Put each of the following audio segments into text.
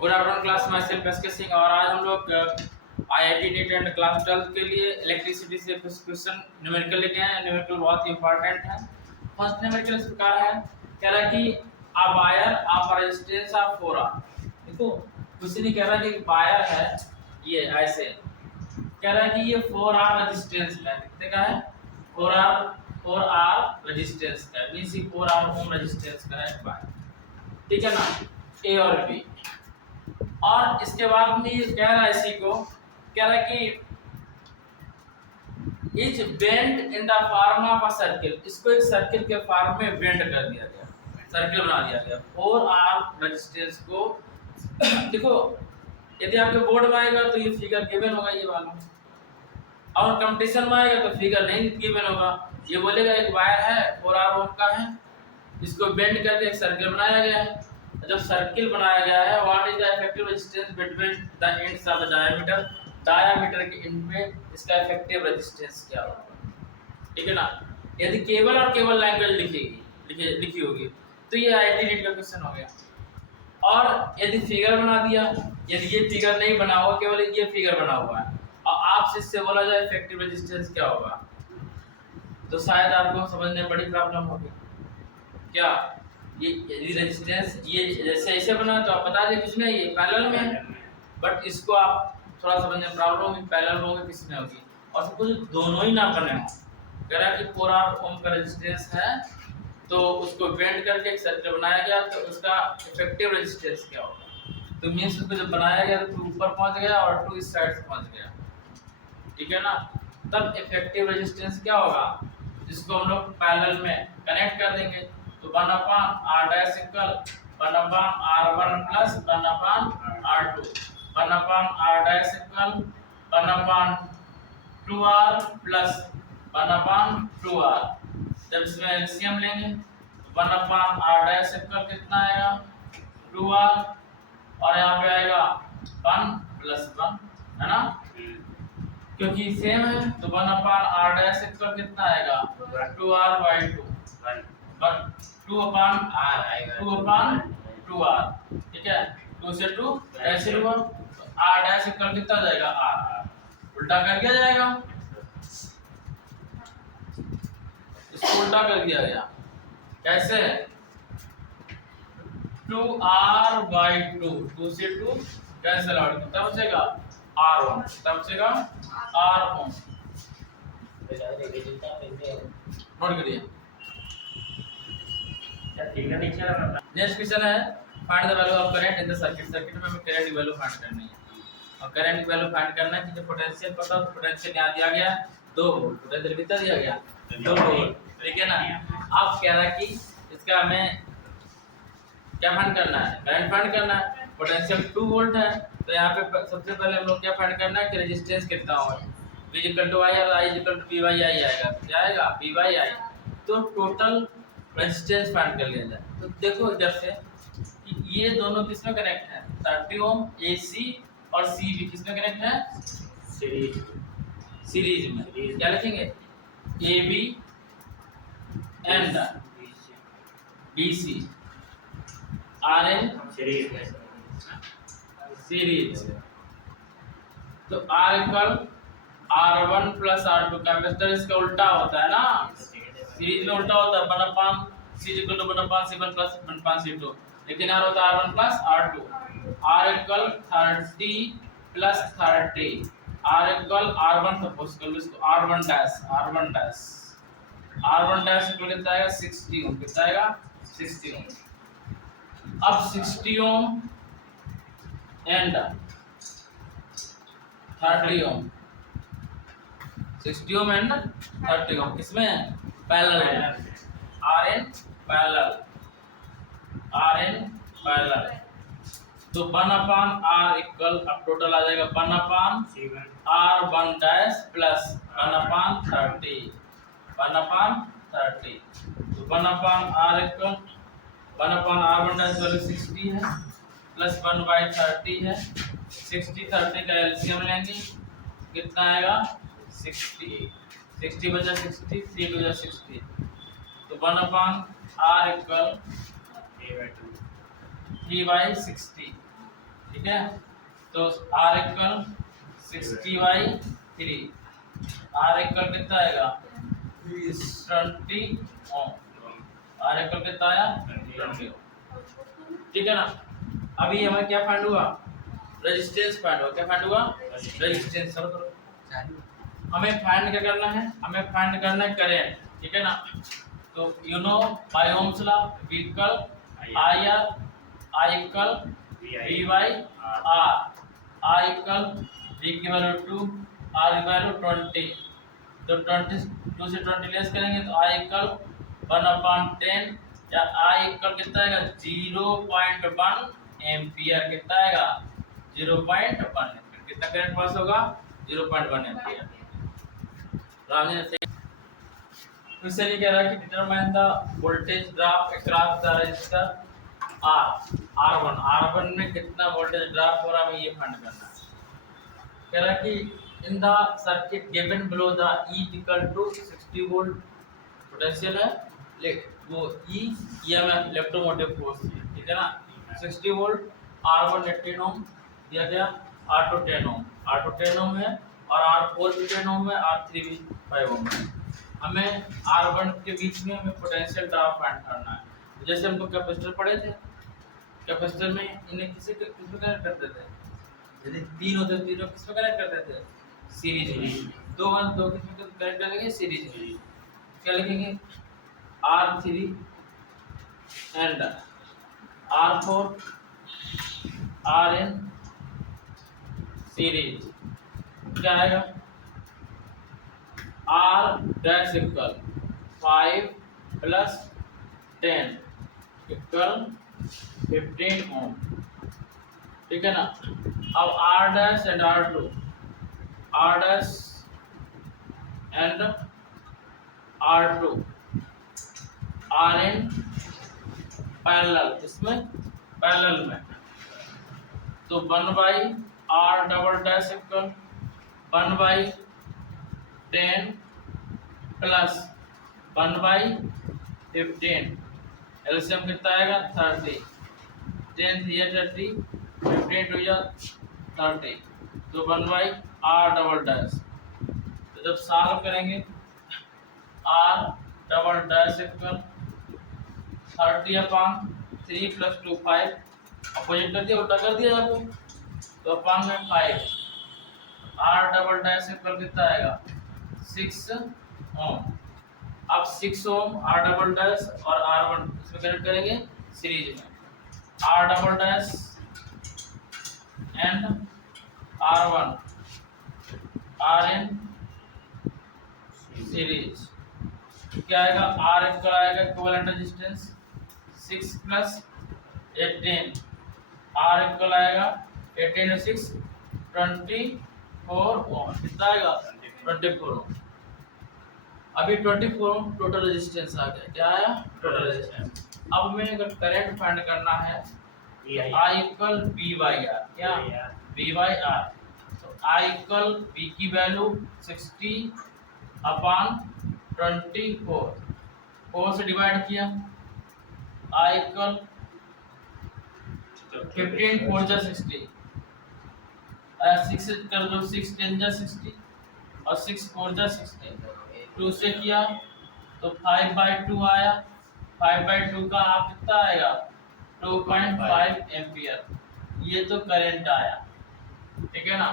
Good afternoon class, myself SK Singh. और आज हम लोग आईआईटी नीट एंड क्लास 12 के लिए इलेक्ट्रिसिटी से कुछ क्वेश्चन न्यूमेरिकल लेके आए हैं। न्यूमेरिकल बहुत ही इंपॉर्टेंट है। फर्स्ट न्यूमेरिकल इस प्रकार है, कह रहा है कि a wire of resistance of 4R। देखो किसी ने कह रहा है कि वायर है ये ऐसे, कह रहा है कि ये 4R रेजिस्टेंस का है। कितने का है? 4R रेजिस्टेंस का है, मींस ये 4R ओम रेजिस्टेंस का है वायर। ठीक है ना, ए और बी। और इसके बाद में ये कह रहा है इसी को, कह रहा है कि is bend in the form of a circle. इसको एक सर्किल के फॉर्म में बेंड कर दिया गया, सर्किल बना दिया गया 4R रेजिस्टेंस को। देखो यदि आपके बोर्ड में आएगा तो ये फिगर गिवन होगा ये वाला, और कंपटीशन में आएगा तो फिगर नहीं गिवन होगा। ये बोलेगा एक वायर है 4R ओम का है, इसको बेंड करके एक सर्किल बनाया गया है। जब सर्किल बनाया गया है, what is the effective resistance between the ends of the diameter. Diameter के एंड में इसका इफेक्टिव रेजिस्टेंस क्या होगा। ठीक है ना। यदि केवल और केवल लैंग्वेज लिखी होगी तो ये आईआईटी नीट का क्वेश्चन हो गया। और यदि फिगर बना दिया, यदि ये फिगर नहीं बना हुआ, केवल ये फिगर बना हुआ है, और आपसे इससे बोला जाए इफेक्टिव रेजिस्टेंस क्या होगा, तो शायद आपको समझने में बड़ी प्रॉब्लम होगी। क्या ये यदि रेजिस्टेंस ये जैसे ऐसे बना तो आप बता दें किसमें, ये पैरेलल में है। बट इसको आप थोड़ा समझने में प्रॉब्लम होगी, पैरेलल होगी किसमें होगी। और सपोज दोनों ही ना बने हो, कह रहा है कि 4R ओम का रेजिस्टेंस है तो उसको बेंड करके एक सर्किल बनाया गया, तो उसका इफेक्टिव रेजिस्टेंस क्या होगा। तो मींस उसको जब बनाया गया तो ऊपर पहुंच गया और 2 इस साइड से पहुंच गया। ठीक है ना। तब इफेक्टिव रेजिस्टेंस क्या होगा, जिसको हम लोग पैरेलल में कनेक्ट कर देंगे। तो 1/R dash equal 1/R1 plus 1/R2, 1/R dash equal 1/2R plus 1/2R। जब इसमें एलसीएम लेंगे 1/R डैश इक्वल कितना आएगा 2R, और यहाँ पे आएगा 1 प्लस 1, है ना, क्योंकि सेम है। तो 1/R डैश इक्वल कितना आएगा 2R/2, 2/R आएगा 2/2R। ठीक है, 2 से 2 कैंसिल हुआ, R डैश इक्वल कितना जाएगा R, उल्टा कर दिया जाएगा, इसको उल्टा कर दिया गया। कैसे? 2R/2, 2 से 2 कैंसिल आउट, कितना बचेगा R ओम, कितना बचेगा R ओम। नोट करिए। नेक्स्ट क्वेश्चन है, find the value of current in the circuit. Circuit में हमें करंट की वैल्यू फाइंड करनी है, और करंट की वैल्यू फाइंड करना है कि जो पोटेंशियल पता है, पोटेंशियल यहाँ दिया गया 2 वोल्ट, पोटेंशियल कितना दिया गया 2 वोल्ट। ठीक है ना। अब कह रहा है कि इसका हमें क्या फाइंड करना है, करंट फाइंड करना है। पोटेंशियल 2 वोल्ट है, तो यहाँ पे सबसे पहले हम लोग क्या फाइंड करना है कि रेजिस्टेंस कितना होगा। V इक्वल टू I और I इक्वल टू P/I आएगा, क्या आएगा P/I। तो टोटल रेजिस्टेंस फाइंड कर लिया जाए। तो देखो इधर से कि ये दोनों किसमें कनेक्ट है, 30 ओम AC और CV किसमें कनेक्ट है, सीरीज में। क्या लिखेंगे AB and BC RN series. तो R equal R1 plus R2, capacitor इसका उल्टा होता है ना, सीरीज में उल्टा होता है 1/C equal to 1/C1 plus 1/C2, लेकिन R होता है R1 plus R2। R equal 30 plus 30, R equal R1 suppose कर लो इसको R1 डैश इक्वल कितना आएगा 60 ओम, कितना आएगा 60 ओम। अब 60 ohm and 30 Om, 60 ohm and 30 ओम किसमें पैरेलल है, RN पैरेलल। तो 1/R इक्वल, अब टोटल आ जाएगा 1/R1 डैश प्लस 1/30, 1/30। तो 1/R equal 1/R1 dash value 60 है प्लस 1/30 है। 60 30 का एलसीएम लेंगे कितना आएगा 60, 60 बचा 60, 3 बचा 60। तो 1/R इक्वल 3/60, ठीक है। तो R इक्वल 60/3, R इक्वल कितना आएगा 20 ओम, R इक्वल कितना आया 20 ओम, ठीक है ना। अभी हमें क्या फाइंड हुआ, रेजिस्टेंस फाइंड हुआ, क्या फाइंड हुआ रेजिस्टेंस। हमें फाइंड क्या करना है, हमें फाइंड करना है करंट, ठीक है ना। तो you know by ohm's law V equal IR, I equal V by R, I equal V की वैल्यू 2, R की वैल्यू 20, तो 22 से 20 लेस करेंगे तो I इक्वल 1/10 या I इक्वल कितना आएगा 0.1 एम्पियर, कितना आएगा 0.1 एम्पियर, कितना करंट पास होगा 0.1 एम्पियर। राम जी ने सही। फिर से ये कह रहा है कि determine the voltage drop across the resistor R1 में कितना वोल्टेज ड्रॉप हो रहा है, हमें ये फाइंड करना है। कह रहा है कि in the circuit given below the E equal to 60 volt potential है, वो E EMF इलेक्ट्रोमोटिव फोर्स है, ठीक है ना। 60 वोल्ट, R1 18 ओम दिया गया, R2 10 ओम, R2 10 ओम है और R4 भी 10 ओम है, R3 भी 5 ओम है। हमें R1 के बीच में हमें पोटेंशियल ड्रॉप फाइंड करना है। जैसे हम लोग कैपेसिटर पढ़े थे, कैपेसिटर में इन्हें किसमें कनेक्ट करते थे, यदि तीन होते तीनों किसमें कनेक्ट करते थे सीरीज में, दो किसमें कनेक्ट करेंगे सीरीज में। क्या लिखेंगे R3 and R4 are in series, क्या आएगा R dash equal 5 plus 10 equal 15 ohm, ठीक है ना। अब R dash and R2, R dash and R2 are in parallel, इसमें पैरेलल में, तो 1/R double dash equal 1/10 plus 1/15, LCM कितना आएगा 30, 10 3 30, 15 2 30, तो 1/R डबल डैश। तो जब सॉल्व करेंगे R double dash equal 30/3 + 2 5, opposite कर दिया, उल्टा कर दिया आपको, तो अपान में 5, R डबल डैश इक्वल कितना आएगा 6 ओम। अब 6 ओम R डबल डैश और R1 इसमें कनेक्ट करेंगे सीरीज में, R double dash and R1 are in series, क्या आएगा R इक्वल आएगा इक्विवेलेंट रेजिस्टेंस 6 + 18, R इक्वल आएगा 18 और 6 24 ओम, कितना आएगा 24 ओम। अभी 24 ओम टोटल रेजिस्टेंस आ गया, क्या आया टोटल रेजिस्टेंस। अब हमें अगर करंट फाइंड करना है I इक्वल V/R, क्या V/R, तो I इक्वल V की वैल्यू 60/24, 4 से डिवाइड किया, I इक्वल 15 4 जा 60, 6 कर दो, 6 10 जा 60 और 6 4 जा 60, 2 से किया तो 5/2 आया, 5/2 का आप कितना आएगा 2.5 एम्पियर, ये तो करंट आया, ठीक है ना।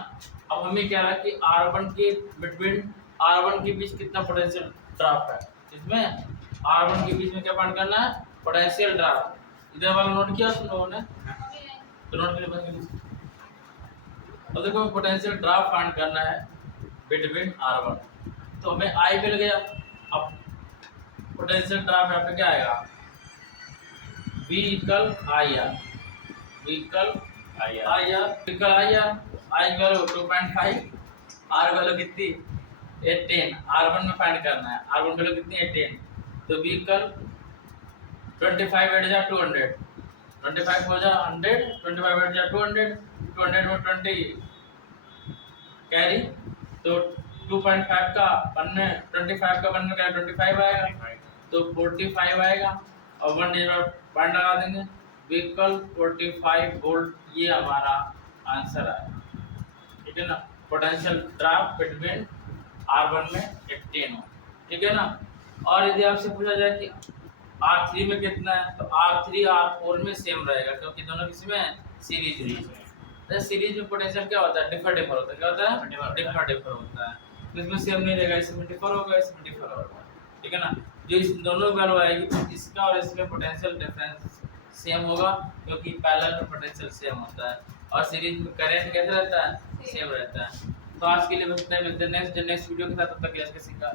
अब हमें क्या रहा कि R1 के बिटवीन R1 के बीच कितना पोटेंशियल ड्रॉप है, इसमें R1 के बीच में क्या फाइंड करना है पोटेंशियल ड्रॉप। इधर वाला नोट किया तुम लोगों ने, तो नोट के लिए अब देखो पोटेंशियल ड्रॉप फाइंड करना है बिटवीन R1, तो हमें I मिल गया। अब पोटेंशियल ड्रॉप यहाँ पे क्या आएगा V equal IR, V equal IR equal IR, I value 2.5, R value कितनी 18, R1 में फाइंड करना है, R1 वैल्यू कितनी 18, तो V इक्वल 25 8 जा 200, 25 हो जा 100, 25 8 जा 200, 200 में 20 कैरी, तो 2.5 का 1 में 25 का 1 में क्या 25 आएगा, तो 45 आएगा और 1 डिवाइड बाइंड लगा देंगे, V इक्वल 45 वोल्ट, ये हमारा आंसर आया, ठीक है ना। पोटेंशियल ड्रॉप बिटवीन R1 में 18 ओम, ठीक है ना। और यदि आपसे पूछा जाए कि R3 में कितना है, तो R3 R4 में सेम रहेगा, क्योंकि दोनों किसमें है, सीरीज में। तो सीरीज में पोटेंशियल क्या होता है, डिफर होता है, क्या होता है, डिफर होता है। तो इसमें सेम नहीं रहेगा, इसमें डिफर होगा, इसमें डिफर होगा, ठीक है ना। जो इस दोनों वैल्यू आएगी, इसका और इसमें पोटेंशियल डिफरेंस सेम होगा, क्योंकि पैरेलल में पोटेंशियल सेम होता है, और सीरीज में करंट कैसा रहता है, सेम रहता है। तो आज के लिए बस इतना ही, मिलते हैं नेक्स्ट वीडियो के साथ, तब तक के लिए सीखा।